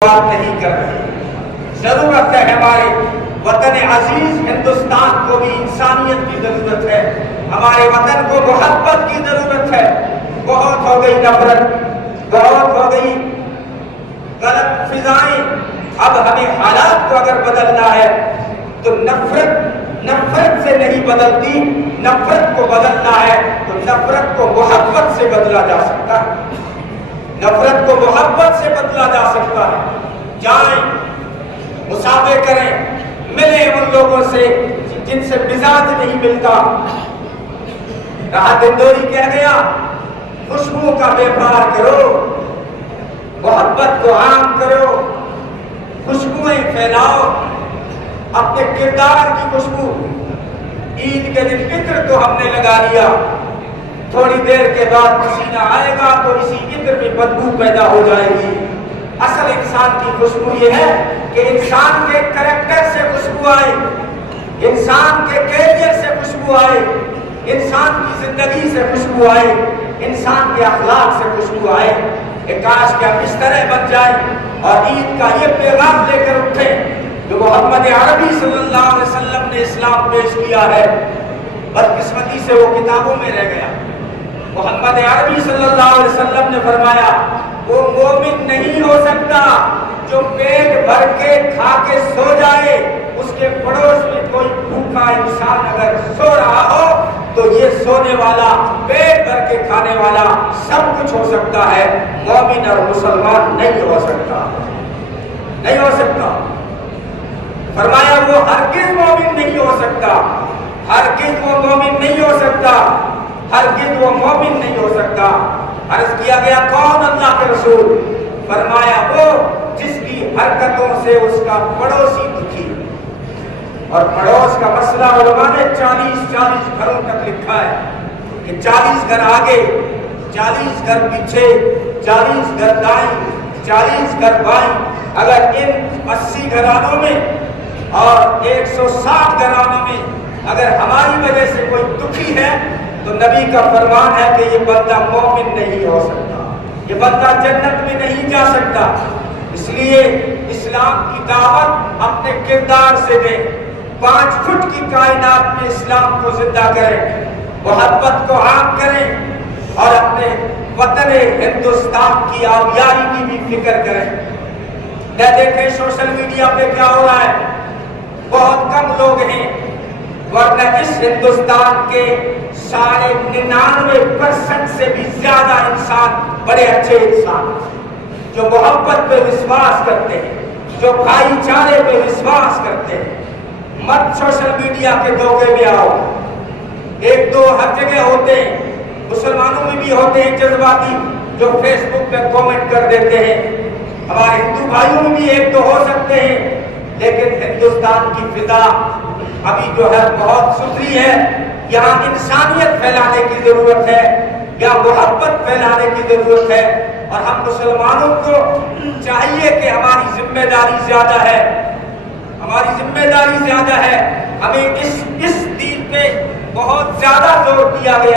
بات نہیں کر رہے. ضرورت ہے ہمارے وطن عزیز ہندوستان کو بھی انسانیت کی ضرورت ہے. ہمارے وطن کو محبت کی ضرورت ہے. بہت ہو گئی نفرت, بہت ہو گئی غلط فضائیں. اب ہمیں حالات کو اگر بدلنا ہے تو نفرت سے نہیں بدلتی. نفرت کو بدلنا ہے تو نفرت کو محبت سے بدلا جا سکتا ہے. نفرت کو محبت سے بدلا جا سکتا ہے. جائیں, مسافے کریں, ملیں ان لوگوں سے جن سے مزاج نہیں ملتا. راحت اندوری کہہ گیا, خوشبو کا بیپار کرو, محبت کو عام کرو, خوشبوئیں پھیلاؤ, اپنے کردار کی خوشبو. عید کے دن عطر تو ہم نے لگا لیا, تھوڑی دیر کے بعد پسینہ آئے گا تو اسی عطر میں بدبو پیدا ہو جائے گی. اصل انسان کی خوشبو یہ ہے کہ انسان کے کریکٹر سے خوشبو آئے, انسان کے کیریئر سے خوشبو آئے, انسان کی زندگی سے خوشبو آئے, انسان کے اخلاق سے خوشبو آئے. کہ کاش کہ ہم اس طرح بن جائیں اور عید کا یہ پیغام لے کر اٹھیں جو محمد عربی صلی اللہ علیہ وسلم نے اسلام پیش کیا ہے. بدقسمتی سے وہ کتابوں میں رہ گیا. محمد عربی صلی اللہ علیہ وسلم نے فرمایا وہ مومن نہیں ہو سکتا جو پیٹ بھر کے کھا کے سو جائے. اس کے پڑوس میں کوئی بھوکا انسان اگر سو رہا ہو تو یہ سونے والا, پیٹ بھر کے کھانے والا سب کچھ ہو سکتا ہے, مومن اور مسلمان نہیں ہو سکتا, نہیں ہو سکتا. فرمایا وہ ہرگز مومن نہیں ہو سکتا, ہرگز وہ مومن نہیں ہو سکتا, ہرگز وہ مومن نہیں ہو سکتا. عرض کیا گیا کون اللہ کے رسول؟ فرمایا وہ جس کی حرکتوں سے اس کا پڑوسی دکھی. اور پڑوس کا مسئلہ علماء نے 40 گھروں تک لکھا ہے کہ 40 گھر آگے, 40 گھر پیچھے, 40 گھر دائیں, 40 گھر بائیں. اگر ان 80 گھرانوں میں اور 160 گھرانوں میں اگر ہماری وجہ سے کوئی دکھی ہے تو نبی کا فرمان ہے کہ یہ بندہ مومن نہیں ہو سکتا, یہ بندہ جنت میں نہیں جا سکتا. اس لیے اسلام کی دعوت اپنے کردار سے دیں. 5 فٹ کی کائنات میں اسلام کو زندہ کریں, محبت کو عام کریں اور اپنے وطن ہندوستان کی آبیاری کی بھی فکر کریں. نہ دیکھیں سوشل میڈیا پہ کیا ہو رہا ہے, بہت کم لوگ ہیں ورنہ اس ہندوستان کے 99% سے بھی زیادہ انسان بڑے اچھے انسان جو محبت پہ وشواس کرتے ہیں, جو بھائی چارے پہ وشواس کرتے ہیں. مت سوشل میڈیا کے دھوکے میں آؤ. 1-2 ہر جگہ ہوتے ہیں, مسلمانوں میں بھی ہوتے ہیں جذباتی جو فیس بک پہ کامنٹ کر دیتے ہیں. ہمارے ہندو بھائیوں میں بھی 1-2 ہو سکتے ہیں, لیکن ہندوستان کی فضا ابھی جو ہے بہت ستھری ہے. یہاں انسانیت پھیلانے کی ضرورت ہے, یہاں محبت پھیلانے کی ضرورت ہے. اور ہم مسلمانوں کو چاہیے کہ ہماری ذمہ داری زیادہ ہے, ہماری ذمہ داری زیادہ ہے. ہمیں اس دین پہ بہت زیادہ زور دیا گیا.